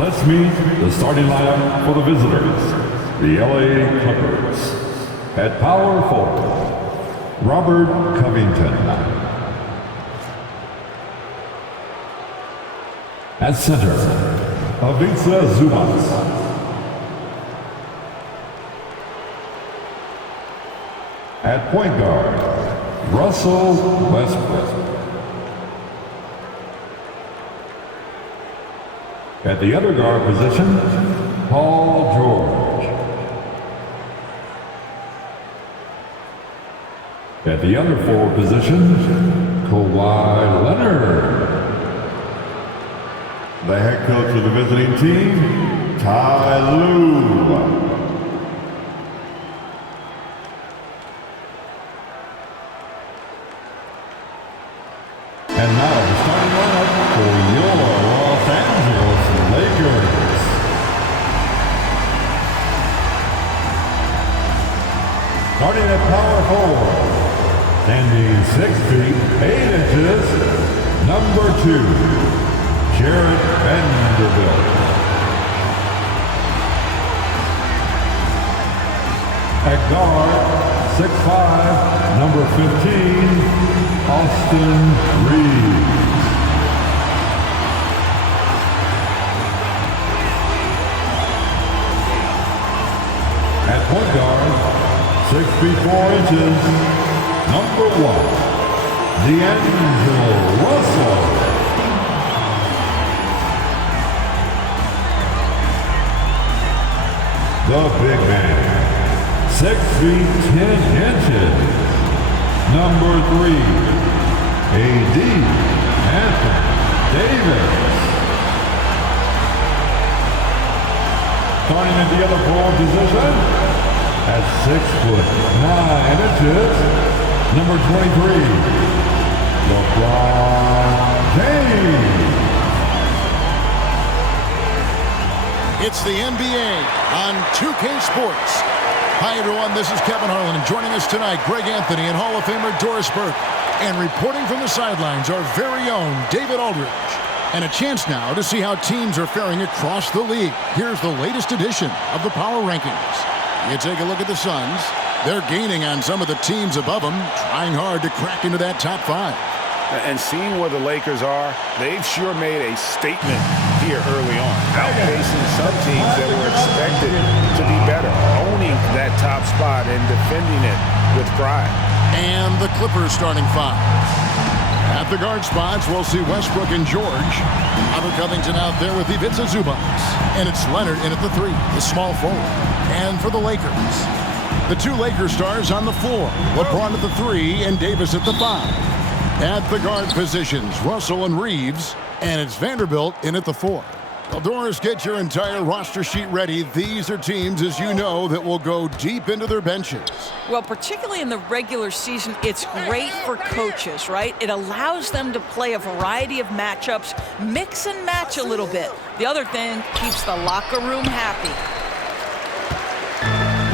Let's meet the starting lineup for the visitors. The LA Clippers. At power forward, Robert Covington. At center, Ivica Zubac. At point guard, Russell Westbrook. At the other guard position, Paul George. At the other forward position, Kawhi Leonard. The head coach of the visiting team, Ty Lue. And now the starting lineup for your Los Angeles Lakers. Starting at power forward, standing 6 feet 8 inches, number 2, Jared Vanderbilt. At guard, 6'5", number 15, Austin Reeves. At point guard, 6 feet 4 inches, number 1, D'Angelo Russell. The big man, 6 feet 10 inches, number 3, A.D. Anthony Davis. Starting at the other forward position, at 6'9" number 23, LeBron James. It's the NBA on 2K Sports. Hi, everyone. This is Kevin Harlan, and joining us tonight, Greg Anthony and Hall of Famer Doris Burke. And reporting from the sidelines, our very own David Aldridge. And a chance now to see how teams are faring across the league. Here's the latest edition of the Power Rankings. You take a look at the Suns. They're gaining on some of the teams above them, trying hard to crack into that top 5. And seeing where the Lakers are, they've sure made a statement here early on, outpacing some teams that were expected to be better, owning that top spot and defending it with pride. And the Clippers starting 5. At the guard spots, we'll see Westbrook and George. Robert Covington out there with Ivica Zubac. And it's Leonard in at the 3, the small forward. And for the Lakers, the 2 Lakers stars on the floor. LeBron at the 3 and Davis at the 5. At the guard positions, Russell and Reeves. And it's Vanderbilt in at the 4. Well, Doris, get your entire roster sheet ready. These are teams, as you know, that will go deep into their benches. Well, particularly in the regular season, it's great for coaches, right? It allows them to play a variety of matchups, mix and match a little bit. The other thing keeps the locker room happy.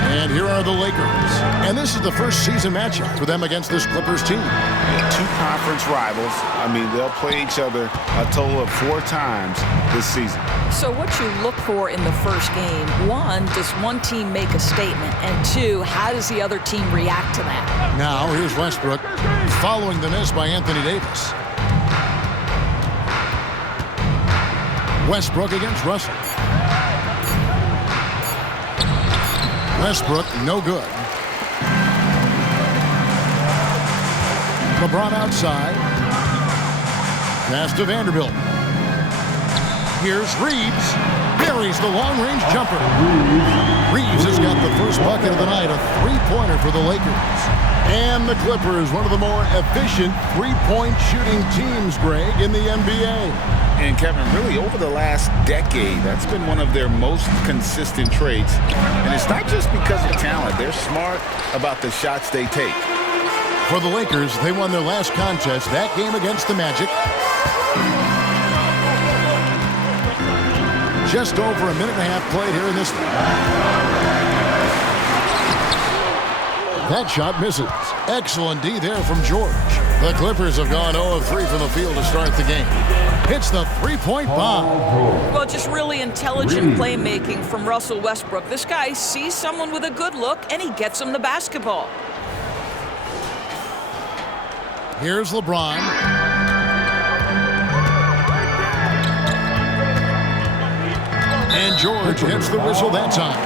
And here are the Lakers. And this is the first season matchup for them against this Clippers team. Yeah, 2 conference rivals. I mean, they'll play each other a total of 4 times this season. So what you look for in the first game, 1, does one team make a statement? And 2, how does the other team react to that? Now, here's Westbrook following the miss by Anthony Davis. Westbrook against Russell. Westbrook, no good. LeBron outside. Pass to Vanderbilt. Here's Reeves. Buries the long-range jumper. Reeves has got the first bucket of the night, a 3-pointer for the Lakers. And the Clippers, one of the more efficient three-point shooting teams, Greg, in the NBA. And Kevin, really over the last decade, that's been one of their most consistent traits. And it's not just because of talent. They're smart about the shots they take. For the Lakers, they won their last contest, that game against the Magic. Just over a minute and a half played here in this one. That shot misses. Excellent D there from George. The Clippers have gone 0 of 3 from the field to start the game. Hits the three-point bomb. Well, just really intelligent playmaking from Russell Westbrook. This guy sees someone with a good look, and he gets him the basketball. Here's LeBron. And George gets the whistle that time.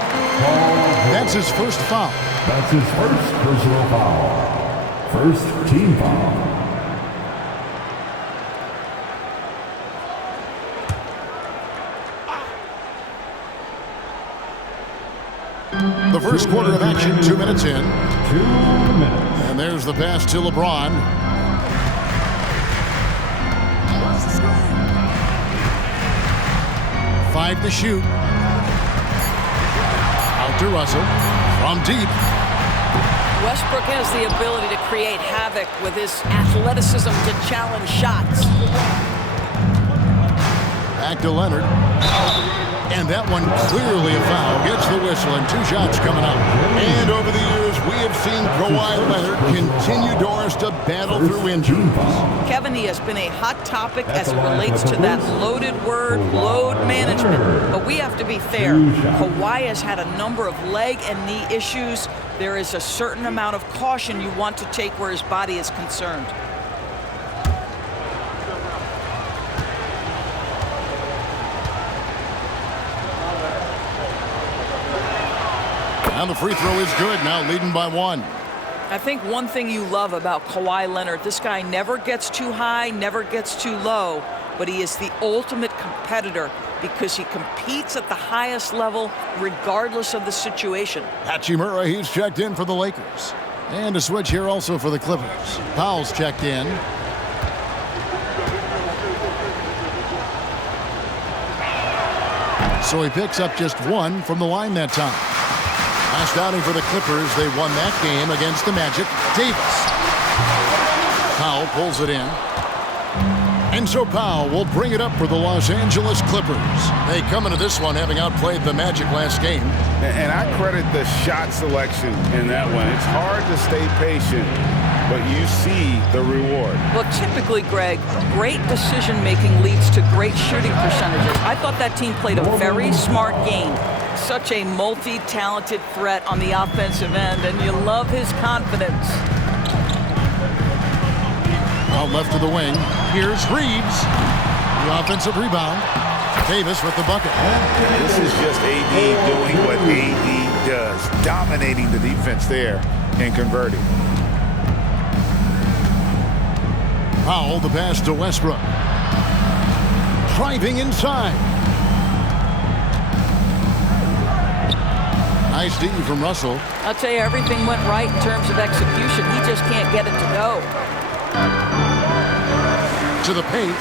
That's his first foul. That's his first personal foul. First team foul. The first quarter of action, 2 minutes in. 2 minutes. And there's the pass to LeBron. 5 to shoot. Out to Russell. From deep. Westbrook has the ability to create havoc with his athleticism to challenge shots. Back to Leonard. And that one clearly a foul. Gets the whistle and 2 shots coming up. And over the years, we have seen Kawhi Leonard continue doors to battle through injuries. Kevin, he has been a hot topic as it relates to that loaded word, load management. But we have to be fair. Kawhi has had a number of leg and knee issues. There is a certain amount of caution you want to take where his body is concerned. And the free throw is good, now leading by 1. I think one thing you love about Kawhi Leonard, this guy never gets too high, never gets too low, but he is the ultimate competitor because he competes at the highest level regardless of the situation. Hachimura, he's checked in for the Lakers. And a switch here also for the Clippers. Powell's checked in. So he picks up just 1 from the line that time. Last outing for the Clippers, they won that game against the Magic. Davis. Powell pulls it in. And so Powell will bring it up for the Los Angeles Clippers. They come into this one having outplayed the Magic last game. And I credit the shot selection in that one. It's hard to stay patient, but you see the reward. Well, typically, Greg, great decision-making leads to great shooting percentages. I thought that team played a very smart game. Such a multi-talented threat on the offensive end, and you love his confidence. Out left to the wing. Here's Reeves. The offensive rebound. Davis with the bucket. This is just AD doing what AD does, dominating the defense there and converting. Powell, the pass to Westbrook. Driving inside. Nice D from Russell. I'll tell you, everything went right in terms of execution. He just can't get it to go. To the paint.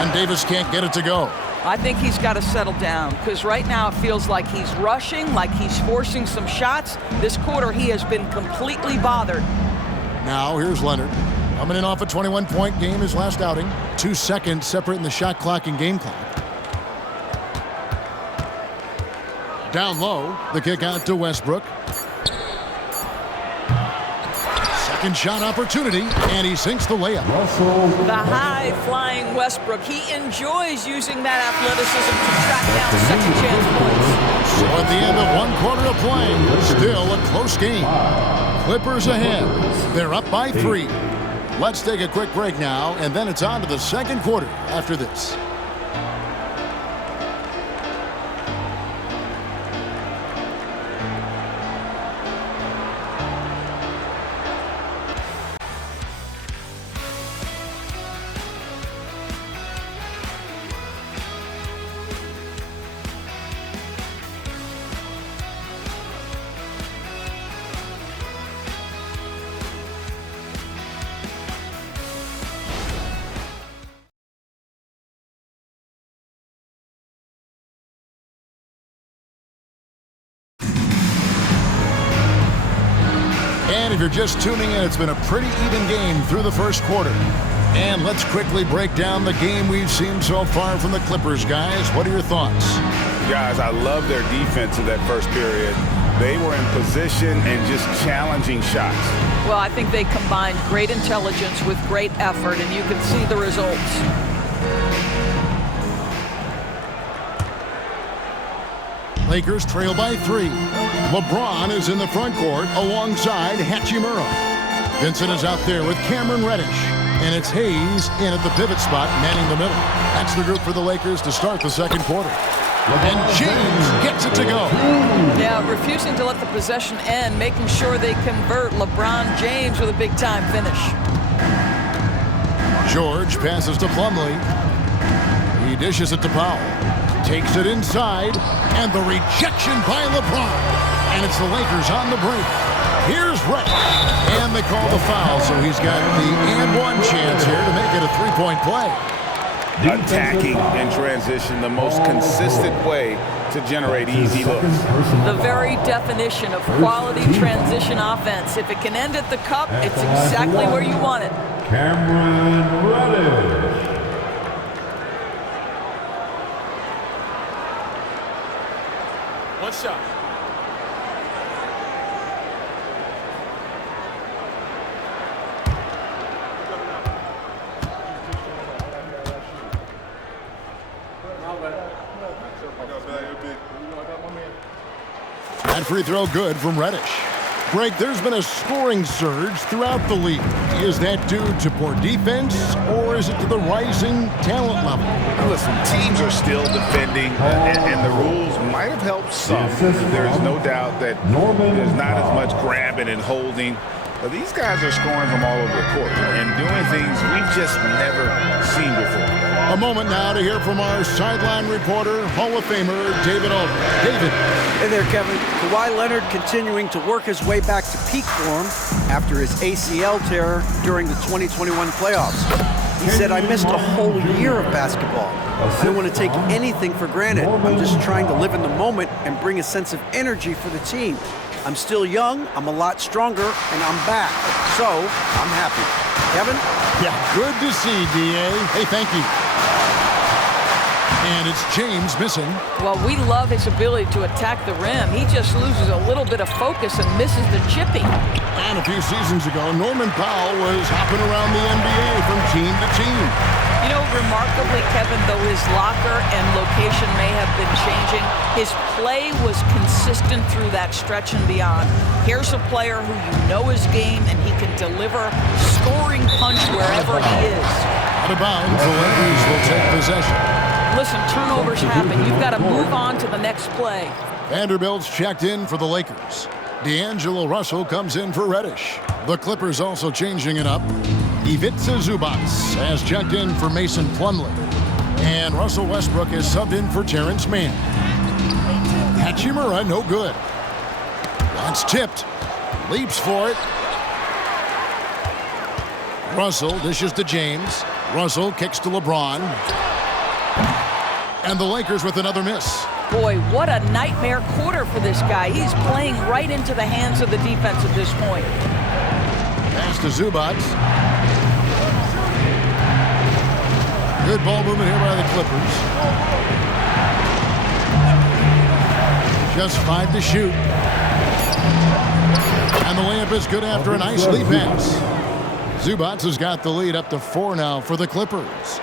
And Davis can't get it to go. I think he's got to settle down because right now it feels like he's rushing, like he's forcing some shots. This quarter he has been completely bothered. Now here's Leonard. Coming in off a 21-point game his last outing. 2 seconds separating the shot clock and game clock. Down low, the kick out to Westbrook. Second shot opportunity, and he sinks the layup. The high-flying Westbrook, he enjoys using that athleticism to track down second chance points. So at the end of 1 quarter of play, still a close game. Clippers ahead. They're up by 3. Let's take a quick break now, and then it's on to the second quarter after this. And if you're just tuning in, it's been a pretty even game through the first quarter. And let's quickly break down the game we've seen so far from the Clippers, guys. What are your thoughts? Guys, I love their defense in that first period. They were in position and just challenging shots. Well, I think they combined great intelligence with great effort, and you can see the results. Lakers trail by 3. LeBron is in the front court alongside Hachimura. Vincent is out there with Cameron Reddish. And it's Hayes in at the pivot spot, manning the middle. That's the group for the Lakers to start the second quarter. And James gets it to go. Yeah, refusing to let the possession end, making sure they convert. LeBron James with a big-time finish. George passes to Plumlee. He dishes it to Powell. Takes it inside, and the rejection by LeBron. And it's the Lakers on the break. Here's Reddish. And they call the foul, so he's got the and-one chance here to make it a three-point play. Attacking in transition, the most consistent way to generate easy looks. The very definition of quality transition offense. If it can end at the cup, it's exactly where you want it. Cameron Reddish. One shot. That free throw good from Reddish. Greg, there's been a scoring surge throughout the league. Is that due to poor defense, or is it to the rising talent level? Listen, teams are still defending, and the rules might have helped some. There's no doubt that there's not as much grabbing and holding. But these guys are scoring from all over the court and doing things we've just never seen before. A moment now to hear from our sideline reporter, Hall of Famer David Aldridge. David. Hey there, Kevin. Kawhi Leonard continuing to work his way back to peak form after his ACL tear during the 2021 playoffs. He said, I missed a whole year of basketball. I don't want to take anything for granted. I'm just trying to live in the moment and bring a sense of energy for the team. I'm still young, I'm a lot stronger, and I'm back. So, I'm happy. Kevin? Yeah, good to see, D.A. Hey, thank you. And it's James missing. Well, we love his ability to attack the rim. He just loses a little bit of focus and misses the chipping. And a few seasons ago, Norman Powell was hopping around the NBA from team to team. You know, remarkably, Kevin, though his locker and location may have been changing, his play was consistent through that stretch and beyond. Here's a player who you know his game, and he can deliver scoring punch wherever he is. Out of bounds, the Lakers will take possession. Listen, turnovers happen. You've got to move on to the next play. Vanderbilt's checked in for the Lakers. D'Angelo Russell comes in for Reddish. The Clippers also changing it up. Ivica Zubac has checked in for Mason Plumlee. And Russell Westbrook is subbed in for Terrence Mann. Hachimura, no good. That's tipped. Leaps for it. Russell dishes to James. Russell kicks to LeBron. And the Lakers with another miss. Boy, what a nightmare quarter for this guy. He's playing right into the hands of the defense at this point. Pass to Zubac. Good ball movement here by the Clippers. Just 5 to shoot. And the layup is good after a nice lead pass. Zubac has got the lead up to 4 now for the Clippers.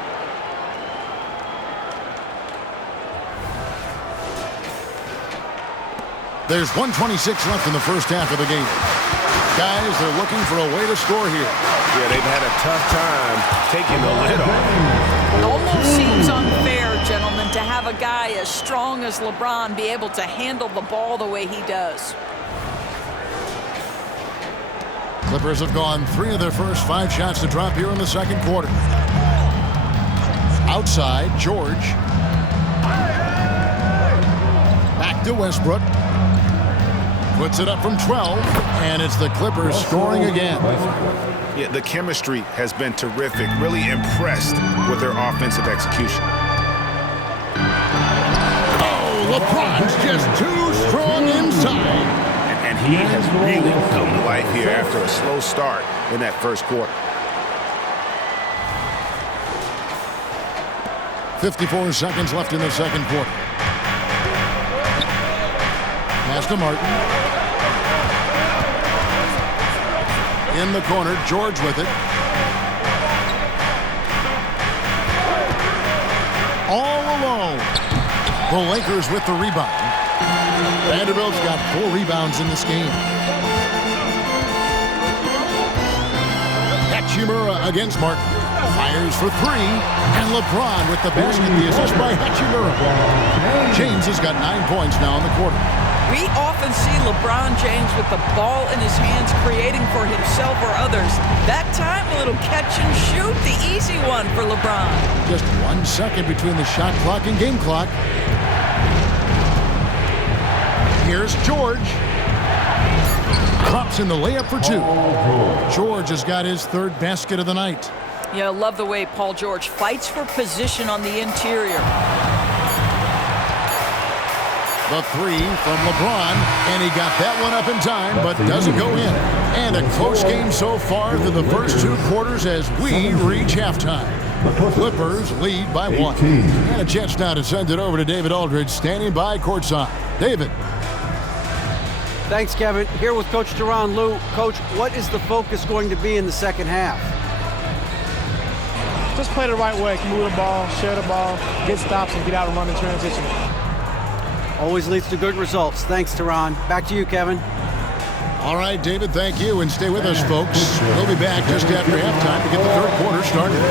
There's 1:26 left in the first half of the game. Guys, they're looking for a way to score here. Yeah, they've had a tough time taking the lid off. It almost seems unfair, gentlemen, to have a guy as strong as LeBron be able to handle the ball the way he does. Clippers have gone 3 of their first 5 shots to drop here in the second quarter. Outside, George. Back to Westbrook. Puts it up from 12, and it's the Clippers scoring again. Yeah, the chemistry has been terrific. Really impressed with their offensive execution. Oh, LeBron's just too strong inside. And he has really come to life here after a slow start in that first quarter. 54 seconds left in the second quarter. Pass to Martin. In the corner, George with it. All alone. The Lakers with the rebound. Vanderbilt's got 4 rebounds in this game. Hachimura against Martin. Fires for 3. And LeBron with the basket. The assist by Hachimura. James has got 9 points now in the quarter. We often see LeBron James with the ball in his hands creating for himself or others. That time, a little catch and shoot, the easy one for LeBron. Just 1 second between the shot clock and game clock. Here's George. Drops in the layup for 2. George has got his 3rd basket of the night. Yeah, love the way Paul George fights for position on the interior. The 3 from LeBron, and he got that one up in time, but doesn't go in. And a close game so far through the first 2 quarters as we reach halftime. The Clippers lead by 1. And a chance now to send it over to David Aldridge, standing by courtside. David. Thanks, Kevin. Here with Coach Tyronn Lue. Coach, what is the focus going to be in the second half? Just play the right way. Move the ball, share the ball, get stops, and get out and run in transition. Always leads to good results. Thanks, Tyronn. Back to you, Kevin. All right, David, thank you. And stay with us, folks. We'll be back just after halftime to get the 3rd quarter started.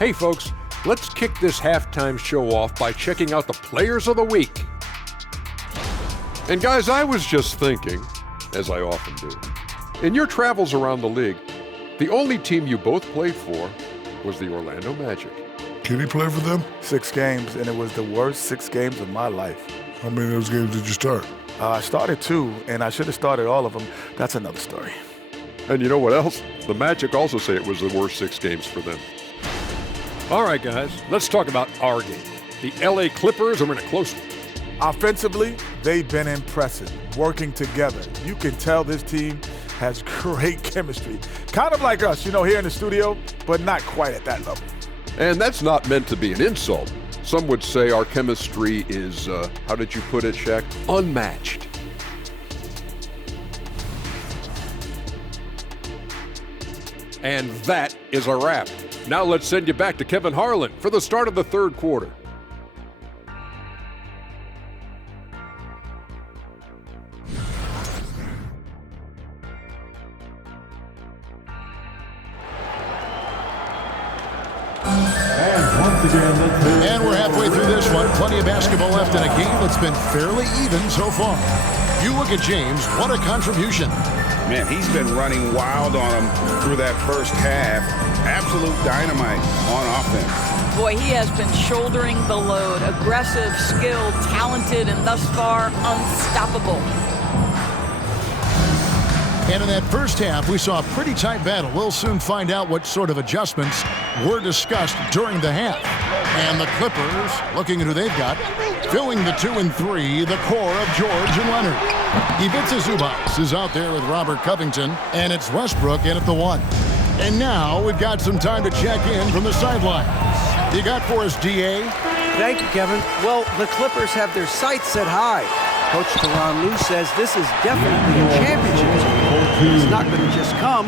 Hey folks, let's kick this halftime show off by checking out the Players of the Week. And guys, I was just thinking, as I often do, in your travels around the league, the only team you both played for was the Orlando Magic. Can he play for them? 6 games, and it was the worst 6 games of my life. How many of those games did you start? I started 2, and I should have started all of them. That's another story. And you know what else? The Magic also say it was the worst 6 games for them. All right, guys, let's talk about our game. The LA Clippers are in a close one. Offensively, they've been impressive, working together. You can tell this team has great chemistry. Kind of like us, here in the studio, but not quite at that level. And that's not meant to be an insult. Some would say our chemistry is, how did you put it, Shaq? Unmatched. And that is a wrap. Now let's send you back to Kevin Harlan for the start of the 3rd quarter. And we're halfway through this one. Plenty of basketball left in a game that's been fairly even so far. You look at James, what a contribution. Man, he's been running wild on him through that first half. Absolute dynamite on offense. Boy, he has been shouldering the load. Aggressive, skilled, talented, and thus far unstoppable. And in that first half, we saw a pretty tight battle. We'll soon find out what sort of adjustments were discussed during the half. And the Clippers, looking at who they've got, filling the 2 and 3, the core of George and Leonard. Ivica Zubac is out there with Robert Covington, and it's Westbrook in at the 1. And now we've got some time to check in from the sideline. You got for us, DA? Thank you, Kevin. Well, the Clippers have their sights set high. Coach Tyronn Lue says this is definitely a championship team. It's not going to just come.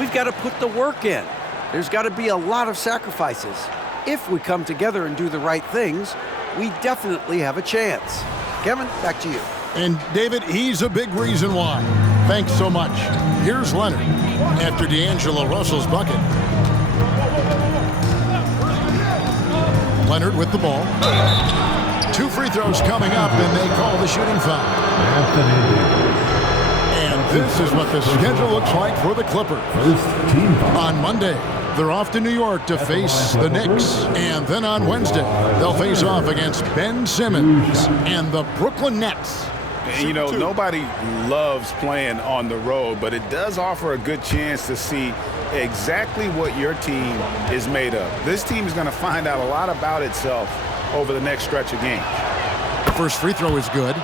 We've got to put the work in. There's got to be a lot of sacrifices. If we come together and do the right things, we definitely have a chance. Kevin, back to you. And David, he's a big reason why. Thanks so much. Here's Leonard after D'Angelo Russell's bucket. Leonard with the ball. 2 free throws coming up, and they call the shooting foul. And this is what the schedule looks like for the Clippers. On Monday, they're off to New York to face the Knicks. And then on Wednesday, they'll face off against Ben Simmons and the Brooklyn Nets. And, you know, nobody loves playing on the road, but it does offer a good chance to see exactly what your team is made of. This team is going to find out a lot about itself over the next stretch of games. First free throw is good.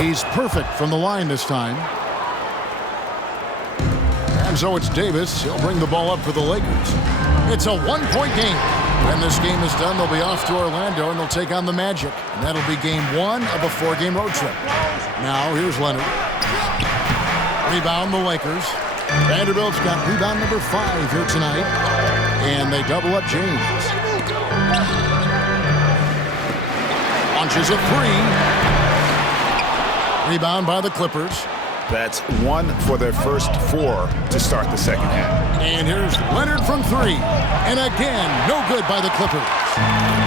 He's perfect from the line this time. And so it's Davis. He'll bring the ball up for the Lakers. It's a 1-point game. When this game is done, they'll be off to Orlando, and they'll take on the Magic. And that'll be game 1 of a 4-game road trip. Now, here's Leonard. Rebound the Lakers. Vanderbilt's got rebound number 5 here tonight. And they double up James. Launches a 3. Rebound by the Clippers. That's 1 for their first 4 to start the second half. And here's Leonard from 3. And again, no good by the Clippers.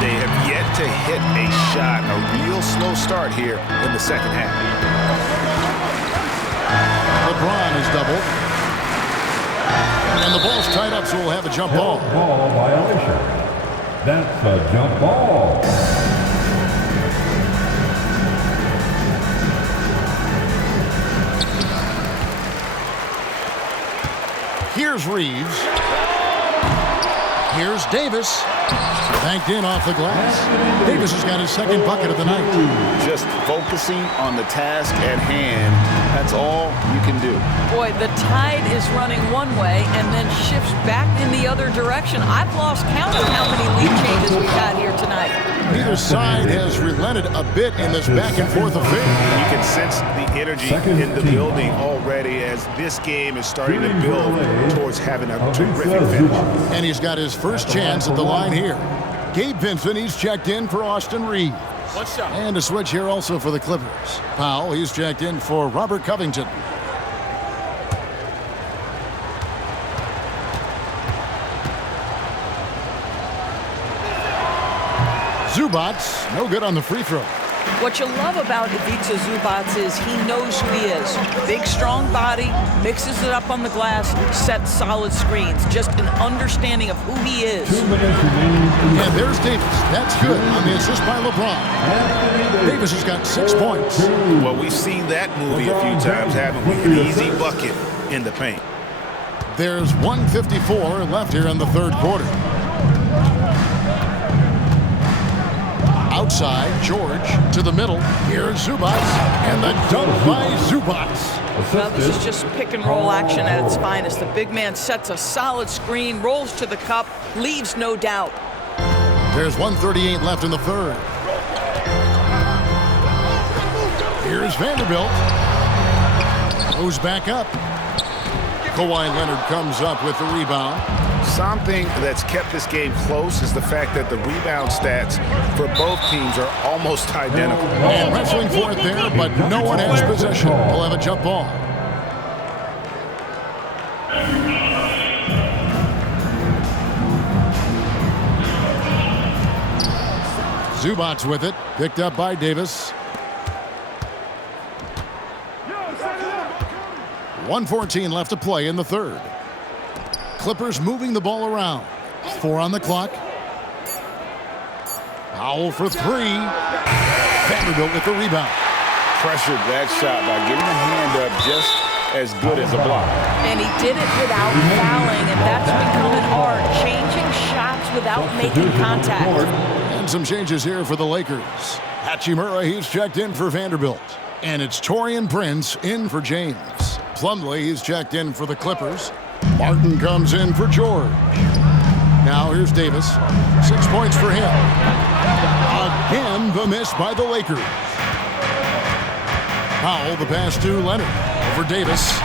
They have yet to hit a shot, a real slow start here in the second half. LeBron is doubled. And the ball's tied up, so we'll have a jump ball. Ball violation. That's a jump ball. Here's Reeves. Here's Davis. Banked in off the glass. Davis has got his second bucket of the night. Just focusing on the task at hand. That's all you can do. Boy, the tide is running one way and then shifts back in the other direction. I've lost count of how many lead changes we've had here tonight. Neither side has relented a bit in this back and forth affair. You can sense the energy in the building already as this game is starting to build towards having a terrific finish. And he's got his first chance at the line here. Gabe Vincent, he's checked in for Austin Reeves. One shot. And a switch here also for the Clippers. Powell, he's checked in for Robert Covington. Zubac, no good on the free throw. What you love about Ivica Zubac is he knows who he is. Big, strong body, mixes it up on the glass, sets solid screens. Just an understanding of who he is. 2 minutes remaining. And there's Davis. That's good on the assist by LeBron. Davis has got 6 points. Well, we've seen that movie a few times, haven't we? An easy bucket in the paint. There's 1:54 left here in the third quarter. Outside, George to the middle. Here's Zubac, and the dunk by Zubac. Well, this is just pick and roll action at its finest. The big man sets a solid screen, rolls to the cup, leaves no doubt. There's 1:38 left in the third. Here's Vanderbilt. Goes back up. Kawhi Leonard comes up with the rebound. Something that's kept this game close is the fact that the rebound stats for both teams are almost identical. And wrestling for it there, but no one has possession. We'll have a jump ball. Zubats with it. Picked up by Davis. 1:14 left to play in the third. Clippers moving the ball around. 4 on the clock. Powell for 3. Vanderbilt with the rebound. Pressured that shot by giving a hand up just as good as a block. And he did it without fouling, and that's become an art, changing shots without making contact. And some changes here for the Lakers. Hachimura, he's checked in for Vanderbilt. And it's Taurean Prince in for James. Plumlee, he's checked in for the Clippers. Martin comes in for George. Now here's Davis. 6 points for him. Again, the miss by the Lakers. Powell, the pass to Leonard. Over Davis.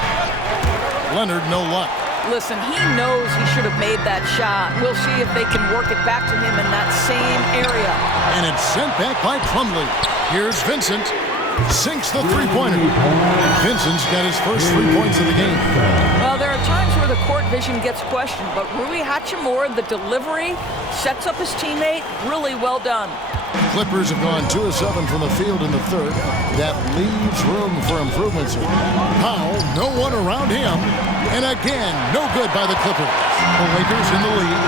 Leonard, no luck. Listen, he knows he should have made that shot. We'll see if they can work it back to him in that same area. And it's sent back by Plumlee. Here's Vincent. Sinks the three-pointer. Vincent's got his first 3 points of the game. Well, there are times where the court vision gets questioned, but Rui Hachimura, the delivery, sets up his teammate. Really well done. Clippers have gone 2 of 7 from the field in the third. That leaves room for improvements. Powell, no one around him. And again, no good by the Clippers. The Lakers in the lead.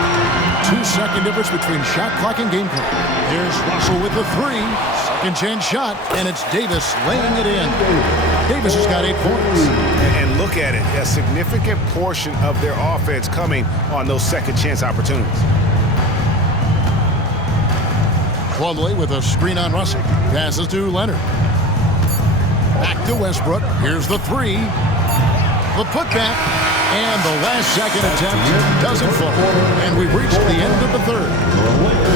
2-second difference between shot clock and game clock. Here's Russell with the 3. Second chance shot, and it's Davis laying it in. Davis has got 8 points. And look at it, a significant portion of their offense coming on those second chance opportunities. Plumlee with a screen on Russell. Passes to Leonard. Back to Westbrook. Here's the 3. The putback. And the last second attempt doesn't fall. And we've reached the end of the third.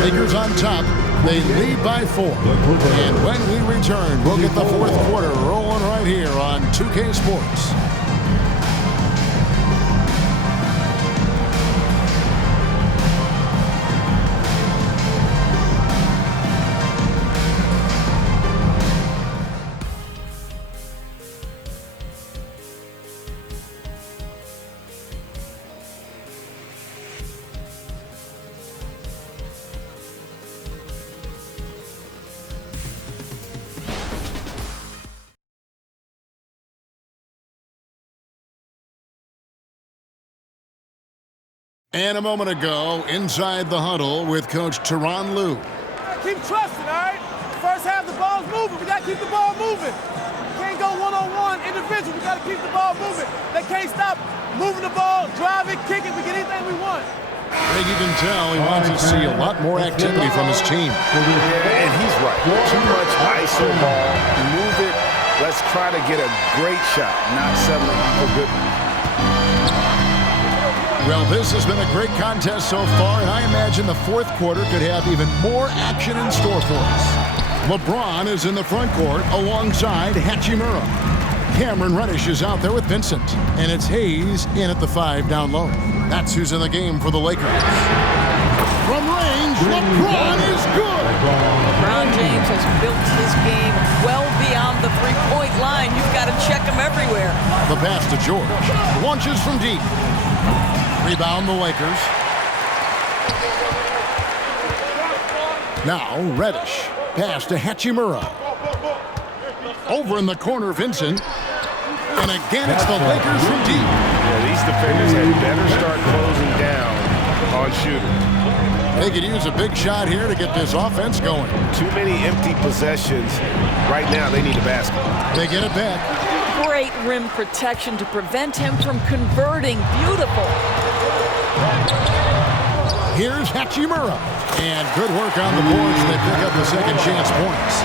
Lakers on top. They lead by 4. And when we return, we'll get the fourth quarter rolling right here on 2K Sports. And a moment ago, inside the huddle with Coach Tyronn Lue. Keep trusting, all right? First half, the ball's moving. We got to keep the ball moving. Can't go one-on-one individual. We got to keep the ball moving. They can't stop moving the ball, drive it, kick it. We get anything we want. I think you can tell he wants to see a lot more activity from his team. And he's right. Too much ISO ball. Move it. Let's try to get a great shot, not settling for good. Well, this has been a great contest so far, and I imagine the fourth quarter could have even more action in store for us. LeBron is in the front court alongside Hachimura. Cameron Reddish is out there with Vincent, and it's Hayes in at the 5 down low. That's who's in the game for the Lakers. From range, LeBron is good. LeBron James has built his game well beyond the three-point line. You've got to check him everywhere. The pass to George. Launches from deep. Rebound the Lakers. Now Reddish. Pass to Hachimura. Over in the corner, Vincent. And again, it's the Lakers from deep. Yeah, these defenders had better start closing down on shooting. They could use a big shot here to get this offense going. Too many empty possessions. Right now, they need a basket. They get it back. Great rim protection to prevent him from converting. Beautiful. Here's Hachimura. And good work on the boards. They pick up the second chance points.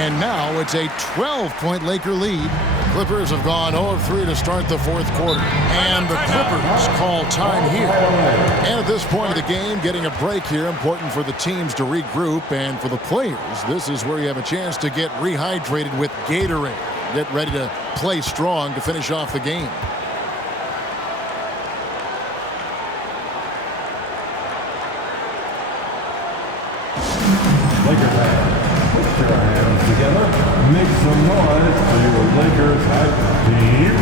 And now it's a 12-point Laker lead. Clippers have gone 0 of 3 to start the fourth quarter. And the Clippers call time here. And at this point of the game, getting a break here, important for the teams to regroup. And for the players, this is where you have a chance to get rehydrated with Gatorade. Get ready to play strong to finish off the game. Lakers fans, put your hands together. Make some noise for your Lakers hype team.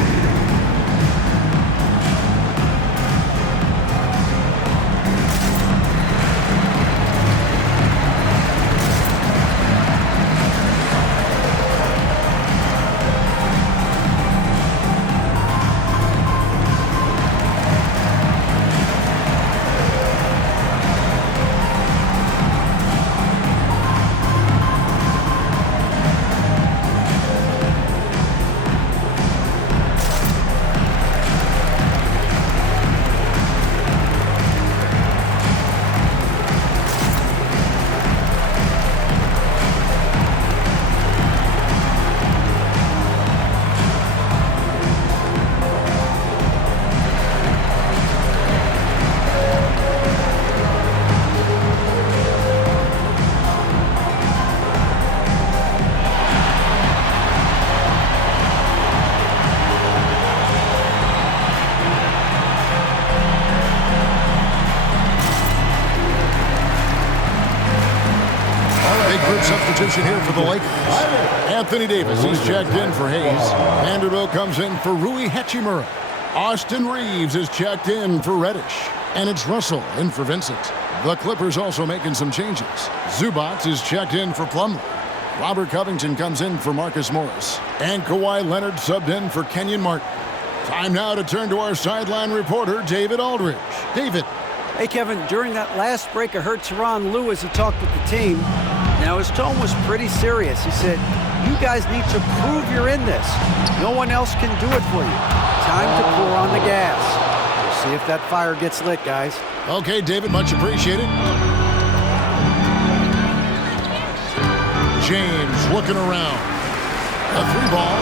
substitution here for the Lakers. Anthony Davis, he's checked in for Hayes. Vanderbilt comes in for Rui Hachimura. Austin Reeves is checked in for Reddish. And it's Russell in for Vincent. The Clippers also making some changes. Zubac is checked in for Plumlee. Robert Covington comes in for Marcus Morris. And Kawhi Leonard subbed in for Kenyon Martin. Time now to turn to our sideline reporter, David Aldridge. David. Hey, Kevin, during that last break, I heard Tyronn Lue as he talked with the team. Now, his tone was pretty serious. He said, you guys need to prove you're in this. No one else can do it for you. Time to pour on the gas. We'll see if that fire gets lit, guys. Okay, David, much appreciated. James looking around. A 3-ball.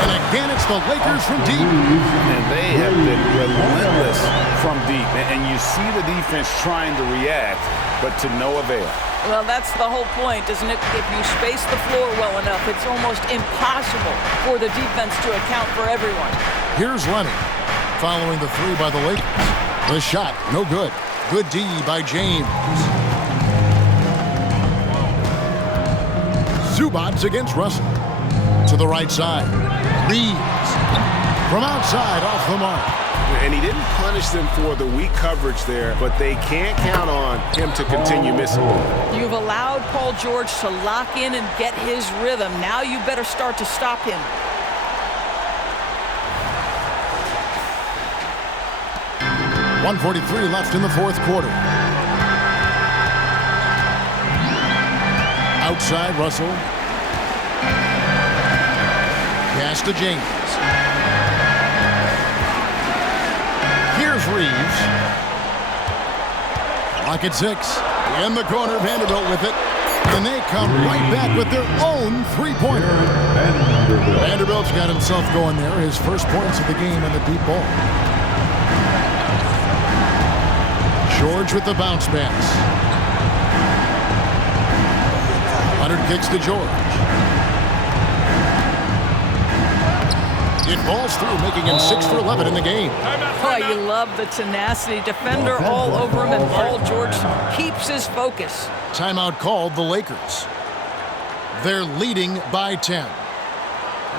And again, it's the Lakers from deep. And they have been relentless from deep. And you see the defense trying to react, but to no avail. Well, that's the whole point, isn't it? If you space the floor well enough, it's almost impossible for the defense to account for everyone. Here's Leonard following the 3 by the Lakers. The shot, no good. Good D by James. Zubac against Russell. To the right side. Reeves. From outside, off the mark. And he didn't punish them for the weak coverage there, but they can't count on him to continue missing. You've allowed Paul George to lock in and get his rhythm. Now you better start to stop him. .143 left in the fourth quarter. Outside, Russell. Pass to James. Here's Reeves. Clock at 6. In the corner, Vanderbilt with it. And they come right back with their own 3-pointer. Vanderbilt's got himself going there. His first points of the game in the deep ball. George with the bounce pass. Leonard kicks to George. It falls through, making him 6 for 11 in the game. Oh, you love the tenacity. Defender all over him, and Paul George keeps his focus. Timeout called the Lakers. They're leading by 10.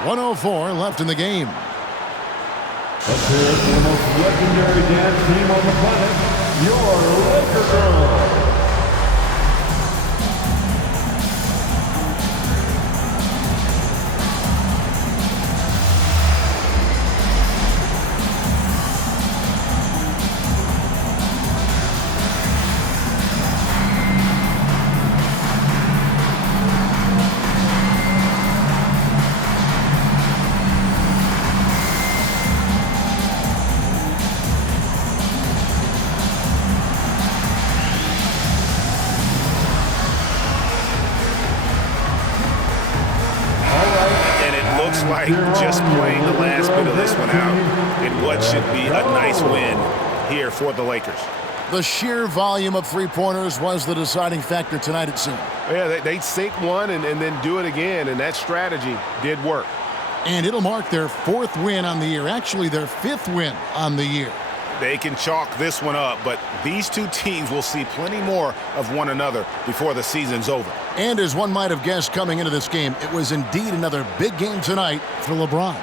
1:04 left in the game. Let's hear it for the most legendary dance team on the planet, your Laker Girls. Like just playing the last bit of this one out in what should be a nice win here for the Lakers. The sheer volume of 3-pointers was the deciding factor tonight, it seemed. Yeah, they sink one and then do it again, and that strategy did work. And it'll mark their 4th win on the year, actually their 5th win on the year. They can chalk this one up, but these two teams will see plenty more of one another before the season's over. And as one might have guessed coming into this game, it was indeed another big game tonight for LeBron.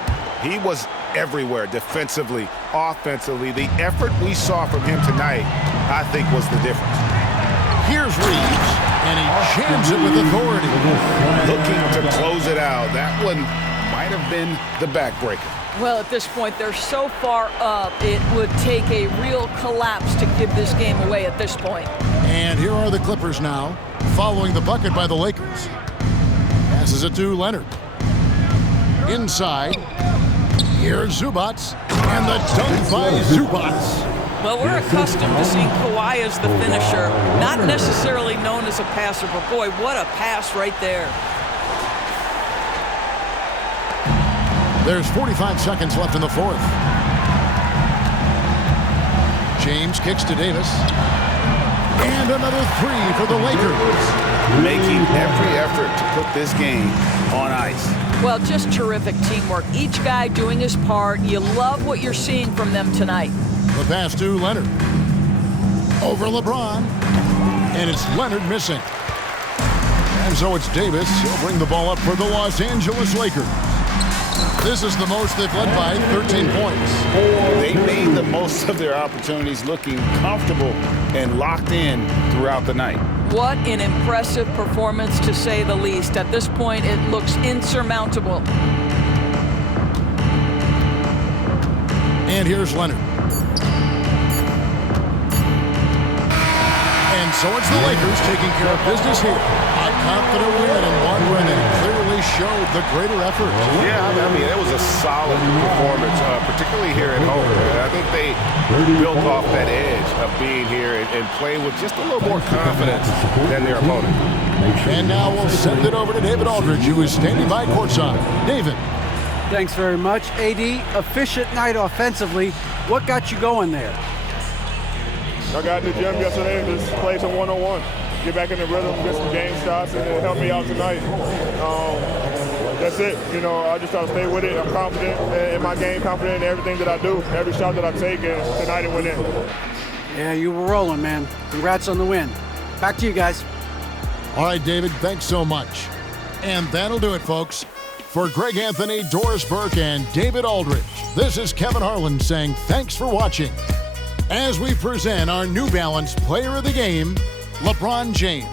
He was everywhere, defensively, offensively. The effort we saw from him tonight, I think, was the difference. Here's Reeves, and he jams it with authority. Looking to close it out. That one might have been the backbreaker. Well, at this point, they're so far up, it would take a real collapse to give this game away at this point. And here are the Clippers now, following the bucket by the Lakers. Passes it to Leonard. Inside, here's Zubac, and the dunk by Zubac. Well, we're accustomed to seeing Kawhi as the finisher, not necessarily known as a passer, but boy, what a pass right there. There's 45 seconds left in the fourth. James kicks to Davis. And another 3 for the Lakers. Making every effort to put this game on ice. Well, just terrific teamwork. Each guy doing his part. You love what you're seeing from them tonight. The pass to Leonard. Over LeBron. And it's Leonard missing. time, so it's Davis. He'll bring the ball up for the Los Angeles Lakers. This is the most they've led by 13 points. They made the most of their opportunities, looking comfortable and locked in throughout the night. What an impressive performance, to say the least. At this point, it looks insurmountable. And here's Leonard. And so it's the Lakers taking care of business here. A confident win and one where they clearly showed the greater effort. Yeah, I mean, that was a solid performance, particularly here at home. I think they built off that edge of being here and playing with just a little more confidence than their opponent. And now we'll send it over to David Aldridge, who is standing by courtside. David. Thanks very much, AD. Efficient night offensively. What got you going there? I got in the gym yesterday and just played some one-on-one. Get back in the rhythm, get some game shots, and it helped me out tonight. That's it. You know, I just try to stay with it. I'm confident in my game, confident in everything that I do, every shot that I take, and tonight it went in. Yeah, you were rolling, man. Congrats on the win. Back to you guys. All right, David, thanks so much. And that'll do it, folks. For Greg Anthony, Doris Burke, and David Aldridge, this is Kevin Harlan saying thanks for watching as we present our New Balance Player of the Game, LeBron James.